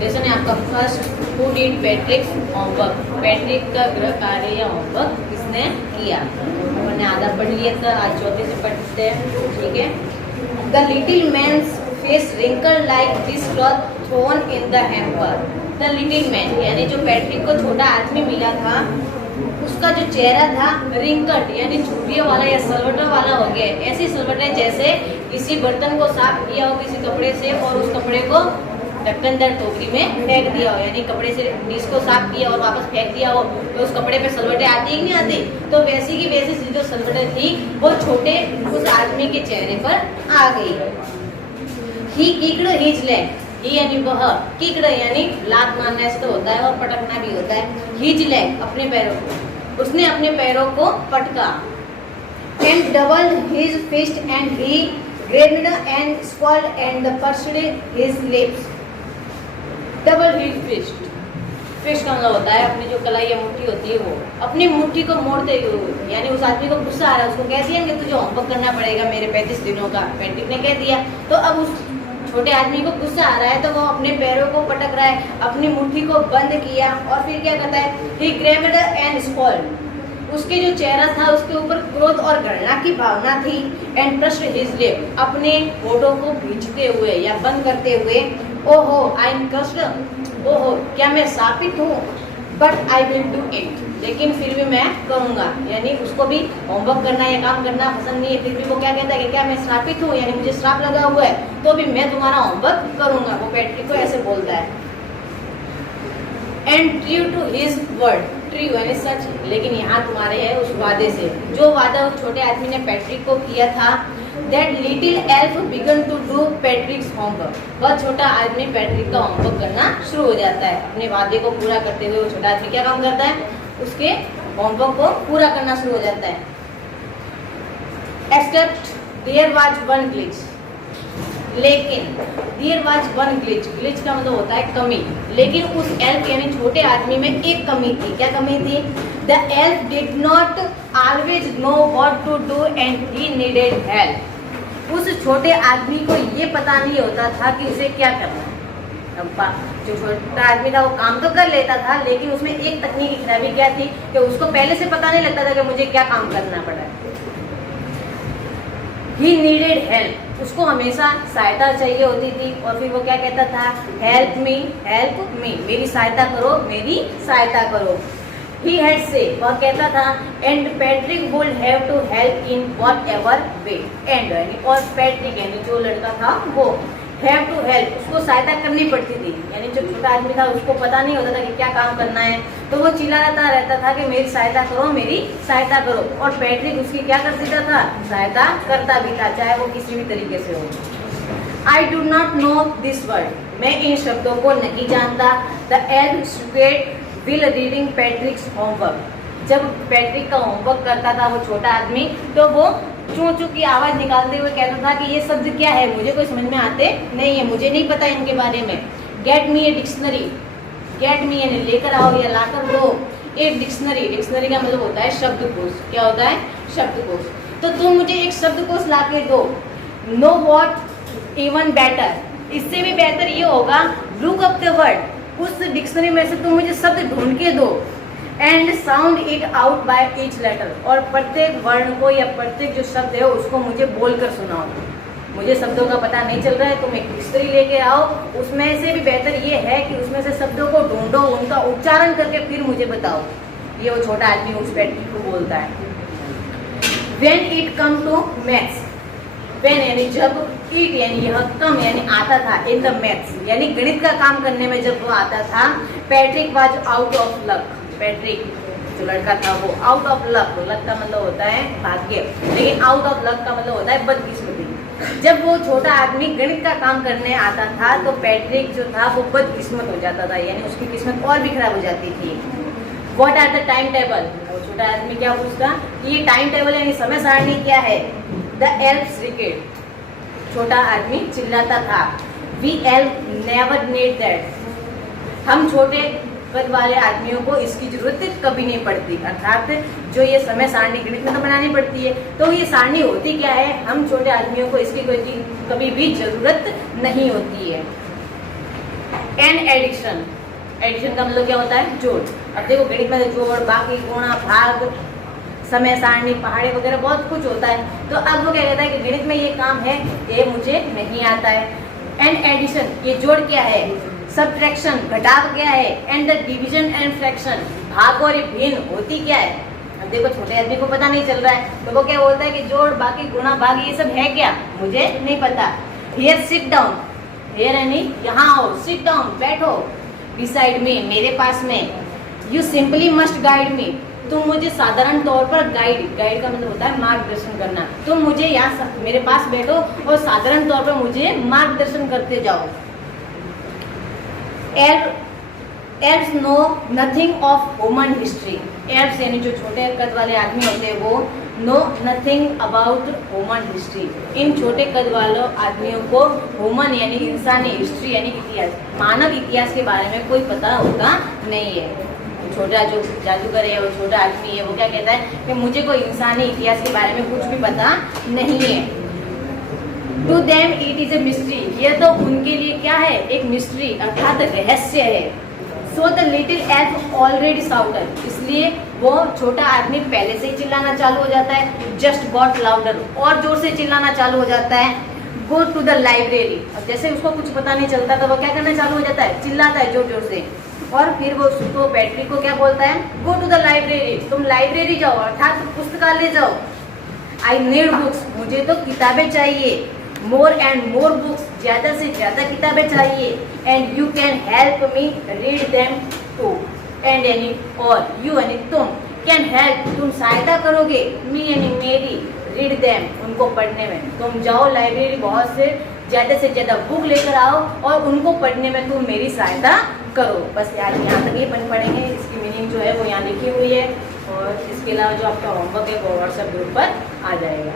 Lesson है आपका first, who did पैट्रिक्स homework, Patrick का गृह कार्य या होमवर्क किसने किया। हमने आधा पढ़ लिया था, आज चौथे से पढ़ते हैं, ठीक है। The little man's face wrinkle like this cloth thrown in the hamper. The little man यानी जो पैट्रिक को छोटा आदमी मिला था, उसका जो चेहरा था रिंकट यानी झुर्रियों वाला या सलवटों वाला हो गया। ऐसी सलवटें जैसे किसी बर्तन को साफ किया हो किसी कपड़े से और उस कपड़े को ढक्कनदार टोकरी में फेंक दिया हो, यानी कपड़े से डिश को साफ किया और वापस फेंक दिया हो तो उस कपड़े पे सलवटें आती है कि नहीं आती। तो वैसी की वैसी जो सलवटें थी वो छोटे उस आदमी के चेहरे पर आ गई। ही किक्ड हिज लेग, ही यानी वह, किक्ड यानी लात मारने से तो होता है और पटकना भी होता है। हिज लेग अपने पैरों को, उसने अपने पैरों को पटका। And doubled his fist and he grinned and squalled and pursed his lips। Double his fist, fist का मतलब होता है अपनी जो कलाई या मुट्ठी होती है वो, अपनी मुट्ठी को मोड़ते हुए, यानी उस आदमी को गुस्सा आ रहा है, उसको कह दिया कि तुझे होमवर्क करना पड़ेगा मेरे 35 दिनों का, पैट्रिक ने कह दिया। तो अब उस छोटे आदमी को गुस्सा आ रहा है तो वो अपने पैरों को पटक रहा है, अपनी मुट्ठी को बंद किया और फिर क्या करता है, ही ग्रेव्ड एंड स्क्वॉल्ड, उसके जो चेहरा था उसके ऊपर क्रोध और घृणा की भावना थी। एंड टच्ड हिज लिप, अपने होठों को भींचते हुए या बंद करते हुए, ओहो आई एम कस्ड, ओहो क्या मैं शापित हूँ, but I will do it, लेकिन फिर भी मैं करूँगा। यानी उसको भी होमवर्क करना या काम करना पसंद नहीं है, फिर भी वो क्या कहता है कि क्या मैं श्रापित हूँ, यानी मुझे श्राप लगा हुआ है तो भी मैं तुम्हारा होमवर्क करूँगा। वो पैट्रिक को ऐसे बोलता है। And true to his word, true यानी सच, लेकिन यहाँ तुम्हारे है उस वादे से, जो वादा उस छोटे आदमी ने पैट्रिक को किया था। That little elf began to do Patrick's homework, वह छोटा आदमी पैट्रिक का होमवर्क करना शुरू हो जाता है। अपने वादे को पूरा करते हुए वो छोटा आदमी क्या काम करता है, उसके होमवर्क को पूरा करना शुरू हो जाता है। Except there was one glitch, लेकिन there was one glitch, glitch का मतलब होता है कमी, लेकिन उस एल्फ यानी छोटे आदमी में एक कमी थी। क्या कमी थी, the elf did not always know what to do and he needed help. उस छोटे आदमी को ये पता नहीं होता था कि उसे क्या करना है। जो छोटा आदमी था वो काम तो कर लेता था, लेकिन उसमें एक तकनीकी खराबी क्या थी कि उसको पहले से पता नहीं लगता था कि मुझे क्या काम करना पड़ा है। ही नीडेड हेल्प, उसको हमेशा सहायता चाहिए होती थी और फिर वो क्या कहता था, हेल्प मी, मेरी सहायता करो, मेरी सहायता करो। ही हैड से, वह कहता था, and Patrick would have to help in whatever way, and यानी और पैट्रिक यानी जो लड़का था वो हैव टू हेल्प, उसको सहायता करनी पड़ती थी। यानी जो छोटा आदमी था उसको पता नहीं होता था कि क्या काम करना है, तो वो चिल्लाता रहता था कि मेरी सहायता करो, मेरी सहायता करो, और पैट्रिक उसकी क्या कर देता था, सहायता करता भी था, चाहे वो किसी भी तरीके से हो। I do not know this word, मैं इन शब्दों को नहीं जानता। The elf student will reading पैट्रिक्स homework, जब पैट्रिक का होमवर्क करता था वो छोटा आदमी तो वो चूं चूं की आवाज निकालते हुए कहता था कि ये शब्द क्या है, मुझे कोई समझ में आते नहीं है, मुझे नहीं पता इनके बारे में। Get me a dictionary, get me यानी लेकर आओ या लाकर दो एक डिक्शनरी, डिक्शनरी का मतलब होता है शब्दकोश। क्या होता है, शब्दकोश। तो तुम मुझे एक शब्दकोश ला के दो। नो वॉट इवन बेटर, इससे भी बेहतर ये होगा, लुक अप द वर्ड, उस डिक्शनरी में से तुम मुझे शब्द ढूंढ के दो। And sound it out by each letter, और प्रत्येक वर्ण को या प्रत्येक जो शब्द है उसको मुझे बोलकर सुनाओ। मुझे शब्दों का पता नहीं चल रहा है, तुम एक डिक्शनरी लेके आओ, उसमें से भी बेहतर ये है कि उसमें से शब्दों को ढूंढो, उनका उच्चारण करके फिर मुझे बताओ। ये वो छोटा आदमी उस पैट्रिक को बोलता है। When it come to maths, when यानी जब, इट यानी यह, कम यानी आता था, इन द मैथ्स यानी गणित का काम करने में जब वो आता था, Patrick was out of luck, Patrick जो लड़का था वो आउट ऑफ लक, लक का मतलब होता है भाग्य, लेकिन आउट ऑफ लक का मतलब होता है बदकिस्मती। जब वो छोटा आदमी गणित का काम करने आता था तो पैट्रिक जो था वो बदकिस्मत हो जाता था, यानी उसकी किस्मत और भी खराब हो जाती थी। What are the time table, वो छोटा आदमी क्या पूछता कि ये टाइम टेबल यानी समय सारणी क्या है। द एल्फ श्रीकेड, छोटा आदमी चिल्लाता था, we elf never need that, हम छोटे कद वाले आदमियों को इसकी जरूरत कभी नहीं पड़ती। अर्थात जो ये समय सारणी गणित में तो बनानी पड़ती है, तो ये सारणी होती क्या है, हम छोटे आदमियों को इसकी कोई कभी भी जरूरत नहीं होती है। एंड एडिशन, एडिशन का मतलब क्या होता है, जोड़। अब देखो गणित में जोड़, बाकी, गुणा, भाग, समय सारणी, पहाड़ी वगैरह बहुत कुछ होता है। तो अब वो क्या कहता है कि गणित में ये काम है, ये मुझे नहीं आता है। एंड एडिशन, ये जोड़ क्या है, सब्ट्रैक्शन, घटाव क्या है, and the division and fraction, भाग और भिन्न होती क्या है। अब देखो छोटे आदमी को पता नहीं चल रहा है, तो वो क्या बोलता है कि जोड़, बाकी, गुणा, भाग ये सब है क्या, मुझे नहीं पता। हियर सिट डाउन, हियर यानी यहाँ आओ, सिट डाउन बैठो, बिसाइड मी मेरे पास में, you simply must guide me, तुम मुझे साधारण तौर पर गाइड, गाइड का मतलब होता है मार्गदर्शन करना, तुम मुझे यहाँ मेरे पास बैठो और साधारण तौर पर मुझे मार्गदर्शन करते जाओ। Elves know nothing of human history, elves यानी जो छोटे कद वाले आदमी होते हैं वो know nothing about human history, इन छोटे कद वालों आदमियों को ह्यूमन यानी इंसानी, हिस्ट्री यानी इतिहास, मानव इतिहास के बारे में कोई पता होता नहीं है। छोटा जो जादूगर है, वो छोटा आदमी है, वो क्या कहता है कि मुझे कोई इंसानी इतिहास के बारे में कुछ भी पता नहीं है। To them it is a mystery, ये तो उनके लिए क्या है, एक मिस्ट्री अर्थात रहस्य है। So the little elf already shouted, इसलिए वो छोटा आदमी पहले से ही चिल्लाना चालू हो जाता है। जस्ट गॉट लाउडर, और जोर से चिल्लाना चालू हो जाता है। गो टू द लाइब्रेरी, अब जैसे उसको कुछ पता नहीं चलता तो वो क्या करना चालू हो जाता है, चिल्लाता है जोर जोर से। और फिर वो उसको बैटरी को क्या बोलता है, गो टू द लाइब्रेरी, तुम लाइब्रेरी जाओ अर्थात पुस्तकालय जाओ। आई नीड बुक्स, मुझे तो किताबें चाहिए। मोर एंड मोर बुक्स, ज्यादा से ज्यादा किताबें चाहिए। And you can help me read them too, and यानी और, यू यानी तुम, कैन हेल्प तुम सहायता करोगे, मी यानी मेरी, रीड देम उनको पढ़ने में। तुम जाओ लाइब्रेरी, बहुत से ज्यादा बुक लेकर आओ और उनको पढ़ने में तुम मेरी सहायता करो। बस यार यहाँ तक ये पढ़ेंगे, इसकी मीनिंग जो है वो यहाँ लिखी हुई है, और इसके अलावा जो आपका होमवर्क है वो व्हाट्सएप ग्रुप पर आ जाएगा।